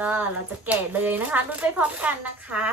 ก็เราจะแกะเลยนะคะรุ่นไปพร้อมกันนะคะ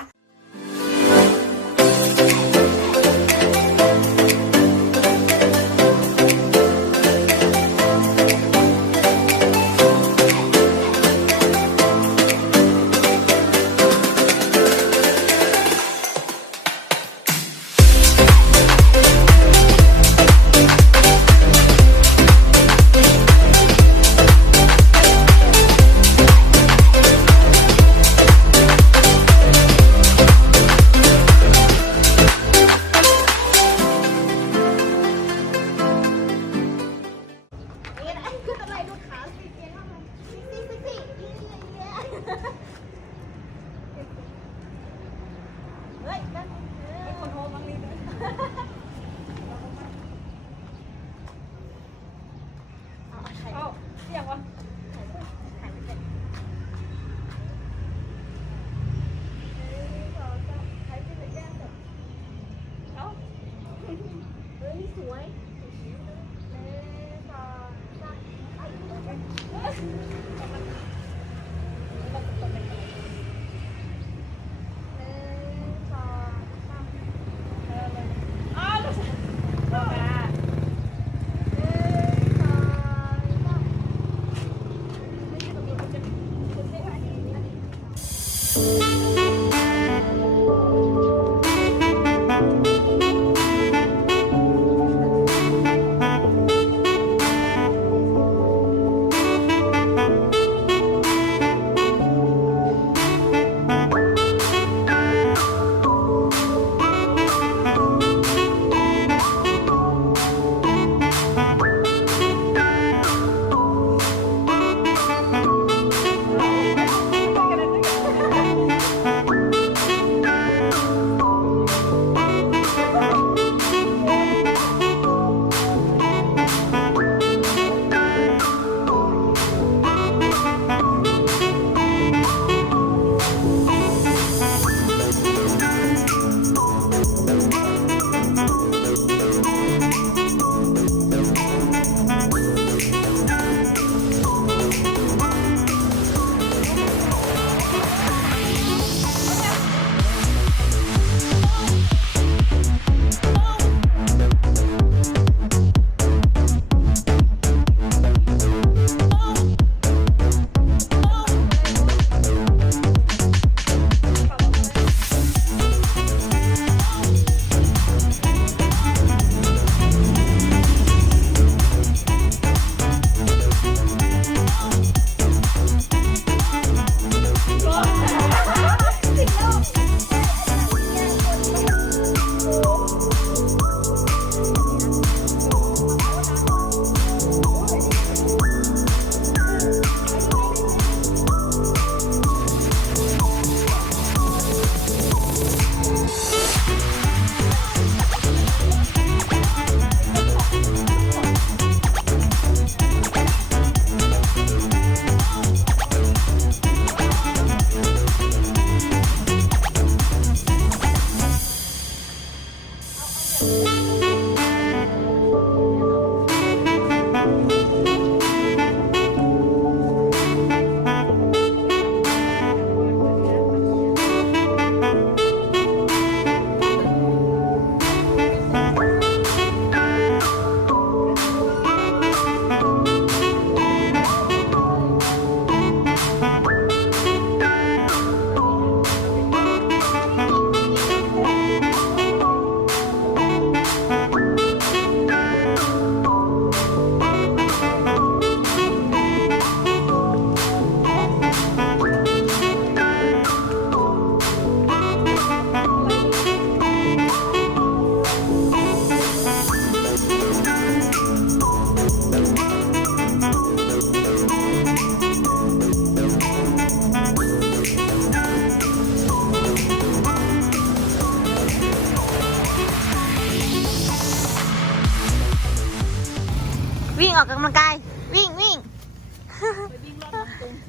วิ่งออกกำลังกาย วิ่งวิ่ง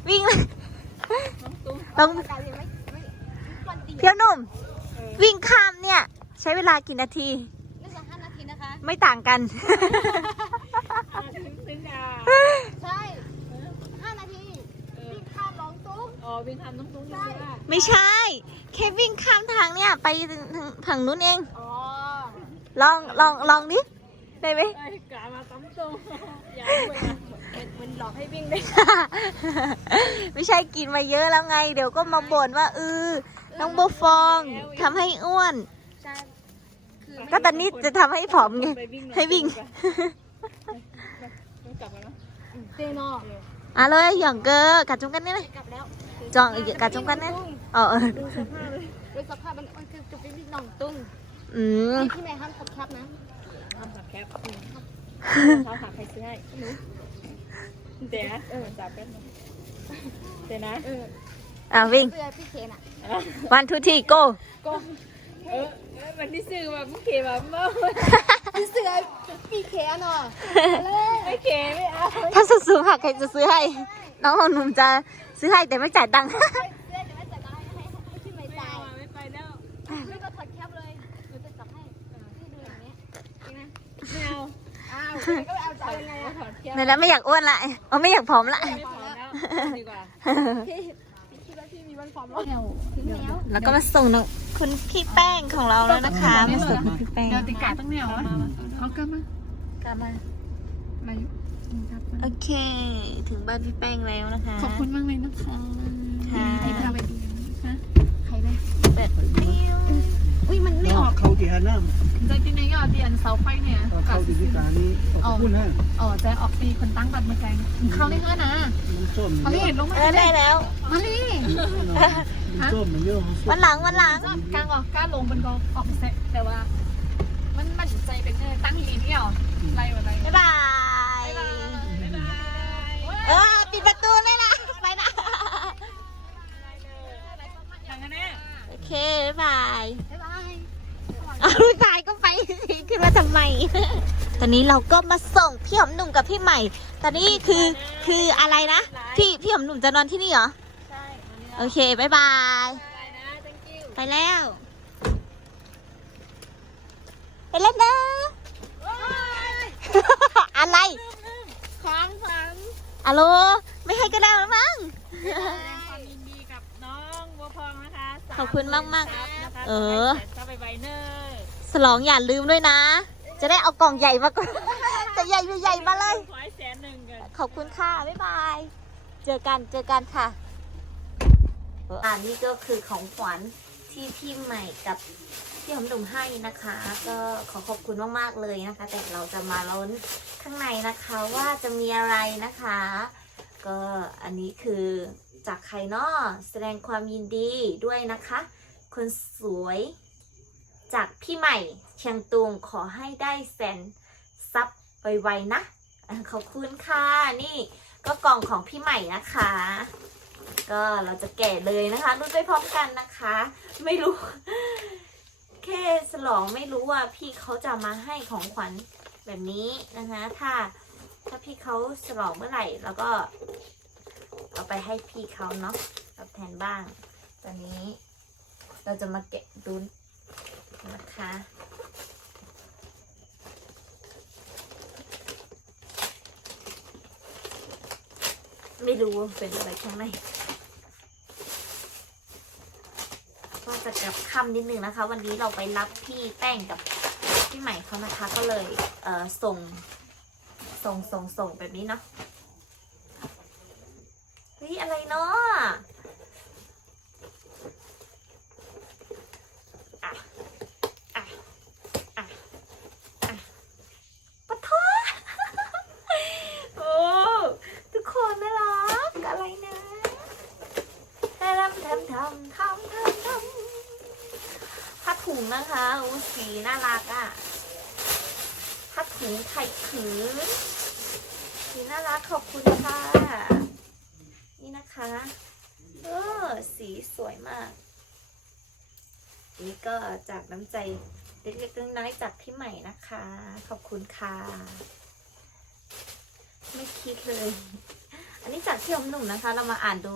วิ่งลงเที่ยวหนุ่ม วิ่งข้ามเนี่ย ใช้เวลากี่นาทีเรื่องละห้านาทีนะคะไม่ต่างกันใช่ห้านาที วิ่งข้ามหลองตุ้งอ๋อวิ่งทำน้องตุ้งใช่ไหมไม่ใช่ แค่วิ่งข้ามทางเนี่ย ไปถึงถึงทางนู้นเองอ๋อลองลองลองดิ ได้ไหมไอ้กามาตั้มตุ้งอย่าไปนะมันมันหลอกให้วิ่งได้ ไม่ใช่กินมาเยอะแล้วไง เดี๋ยวก็มาบ่นว่าเออน้องโบฟองทำให้อ้วนใช่คือก็ตอนนี้จะทำให้ผอมไงไปวิ่งน่อยให้วิ่งต้องกลับแล้วนะเจนออะเลยหย่องเกอกัดจุงกันนี่เลยกลับแล้วจองอีกกัดจุงกันนี่เออเออดูสภาพเลยดูสภาพมันมันคือจุดเป็นหนองตุ้งอืม ที่ไหนห้ามขับแคบนะ ห้ามขับแคบเขาหาใครซื้อให้หนูเดี๋ยวนะเออจับกันเดี๋ยวนะเอออะวิ่งเสื้อพี่เคนอะวันทุทีโก้ก็เออมันที่ซื้อแบบมึงเขแบบเมื่อพี่เสือพี่เคนอะไม่เขไม่เอาถ้าสูงๆค่ะใครจะซื้อให้ น้องของหนุ่มจะซื้อให้แต่ไม่จ่ายตังค์ ไงถอดแคปในนั้นไม่อยากอ้วนละเอาไม่อยากผอมละไม่พอแล้วดีกว่าพี่คิดว่าพี่มีวันพร้อมแล้วถึงแล้วแล้วก็มาส่งน้องคุณพี่แป้งของเราแล้วนะคะมาส่งคุณพี่แป้งเดี๋ยวติกาตั้งแนวอะเอากลับมากลับมามาอยู่ครับโอเค ถึงบ้านพี่แป้งแล้วนะคะ ขอบคุณมากเลยนะคะค่ะที่พาไปดูนะใครได้เปิดปิ้วอุ้ย นเสาไฟเนี่ยำเขาที่พิการนี้ขอบคุณฮะอ๋อจะออกปีคนตั้งบัตรมาแกงเข้าได้เพื่อนะมันส้มมาลีลงมาเออได้แล้วมาลีมันส้มมันเยอะมันส้วัมนหลังวันหลังกลางออกกล้าลงบนกองออกเสร็จแต่ว่า มันมันใจเป็นตั้งลีนี่หรอไรวะไรบ๊ายบายบ๊ายบายเออปิดประตูเลยนะไปนะอย่างนั้นแน่โอเคบ๊ายบาย บ๊ายบาย เอาลูกชายก็ไปสิ ขึ้นมาทำไมตอนนี้เราก็มาส่งพี่หอมหนุ่มกับพี่ใหม่ ตอนนี้คือคืออะไรนะ พี่พี่หอมหนุ่มจะนอนที่นี่เหรอ ใช่โอเคบ๊ายบายไปนะ thank you ไปแล้ว ไปแล้วนะ อะไร ของฝันอะโล ไม่ให้ก็ได้แล้วมั้ง แสดงความยินดีกับน้องบัวพองนะคะสขอบคุณมากมากครับนะคะเออ ขให้แสนซับไปไวเนอร์ สลองอย่าลืมด้วยนะ จะได้เอากล่องใหญ่มาก่อนจะใหญ่ใหญ่ๆมาเลย ขอให้แสนหนึ่งกันขอบคุณค่ะ บ๊ายบาย เจอกันเจอกันค่ะอันนี้ก็คือของขวัญที่พี่ใหม่กับพี่หอมหนุ่มให้นะคะ ก็ขอขอบคุณมาก ๆ เลยนะคะ แต่เราจะมาล้นข้างในนะคะว่าจะมีอะไรนะคะ ก็อันนี้คือจากใครเนาะแสดงความยินดีด้วยนะคะ คนสวย จากพี่ใหม่เชียงตุงขอให้ได้แสนซับไวๆนะขอบคุณค่ะนี่ก็กล่องของพี่ใหม่นะคะ ก็เราจะแกะเลยนะคะรุ่นไปพร้อมกันนะคะ ไม่รู้ แค่ฉลองไม่รู้ว่าพี่เขาจะมาให้ของขวัญแบบนี้นะคะ ถ้าถ้าพี่เขาฉลองเมื่อไหร่ แล้วก็ เอาไปให้พี่เขาเนาะตอบแทนบ้าง ตอนนี้เราจะมาแกะดู นะคะไม่รู้ว่าเป็นอะไรข้างในก็จะกลับค่ำนิดนึงนะคะ วันนี้เราไปรับพี่แป้งกับพี่ใหม่เขานะคะ ก็เลยเอ่อส่ง ส่งส่งส่งแบบนี้เนาะเฮ้ยอะไรเนาะอะอะอะอะปะท้อ โอ้ ทุกคนน่ารักอะไรนะทำทำทำทำผ้าถุงนะคะโอ้สีน่ารักอะผ้าถุงไข่ขืนสีน่ารักขอบคุณค่ะ นี่นะคะ เออสีสวยมาก นี่ก็จากน้ำใจเล็กๆน้อยๆจากพี่ใหม่นะคะ ขอบคุณค่ะ ไม่คิดเลย อันนี้จากที่อมหนุ่มนะคะ เรามาอ่านดู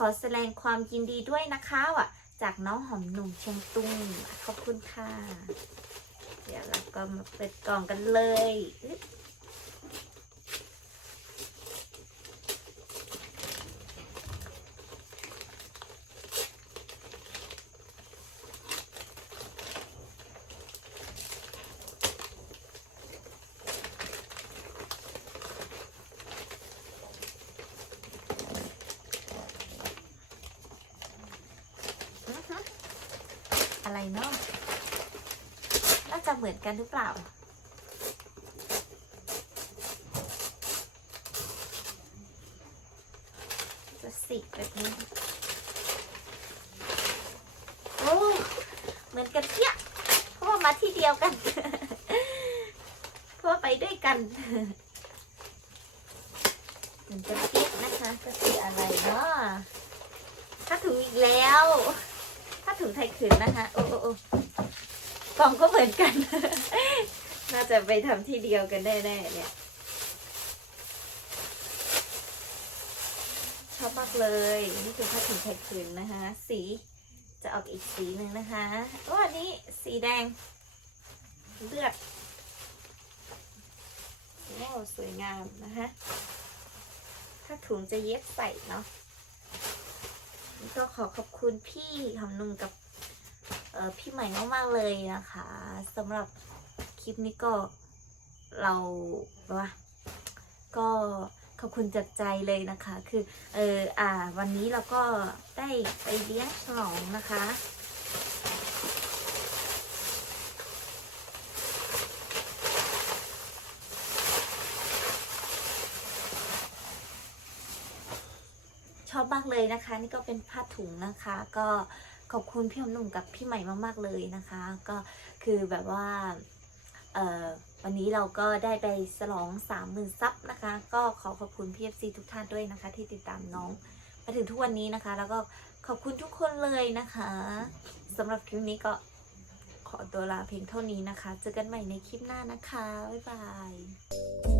ขอแสดงความยินดีด้วยนะคะว่ะ จากน้องหอมหนุ่มเชียงตุงขอบคุณค่ะ เดี๋ยวเราก็มาเปิดกล่องกันเลยอึ๊บ อะไรเนาะน่าจะ เหมือนกันหรือเปล่า จะสิกแบบนี้ โอ้ เหมือนกันเทียเพราะว่ามาที่เดียวกัน เพราะว่าไปด้วยกัน เหมือนกันเทียนะคะก็คืออะไรเนาะถ้าถุงอีกแล้ว ถ้าถุงไทยขืนนะคะ โอ้โอ้ โอ้กล่องก็เหมือนกัน น่าจะไปทำที่เดียวกันแน่ๆเนี่ย ชอบมากเลย นี่คือผ้าถุงไทยคืนนะคะ สีจะออกอีกสีหนึ่งนะคะโอ้อันนี้สีแดง เลือดโอ้สวยงามนะคะถ้าถุงจะเย็บใส่เนาะก็ขอขอบคุณพี่หำนุ่งกับ พี่ใหม่มากๆเลยนะคะสำหรับคลิปนี้ก็เราว่าก็ขอบคุณจากใจเลยนะคะ คือเอออ่า วันนี้เราก็ได้ไปเลี้ยงฉลองนะคะชอบมากเลยนะคะ นี่ก็เป็นผ้าถุงนะคะ ก็ ขอบคุณพี่อมหนุ่มกับพี่ใหม่มากๆเลยนะคะ ก็คือแบบว่าวันนี้เราก็ได้ไปฉลองสามหมื่นซับนะคะ ก็ขอขอบคุณพีเอฟซีทุกท่านด้วยนะคะ ที่ติดตามน้องมาถึงทุกวันนี้นะคะ แล้วก็ขอบคุณทุกคนเลยนะคะสำหรับคลิปนี้ก็ขอตัวลาเพียงเท่านี้นะคะ เจอกันใหม่ในคลิปหน้านะคะ บ๊ายบาย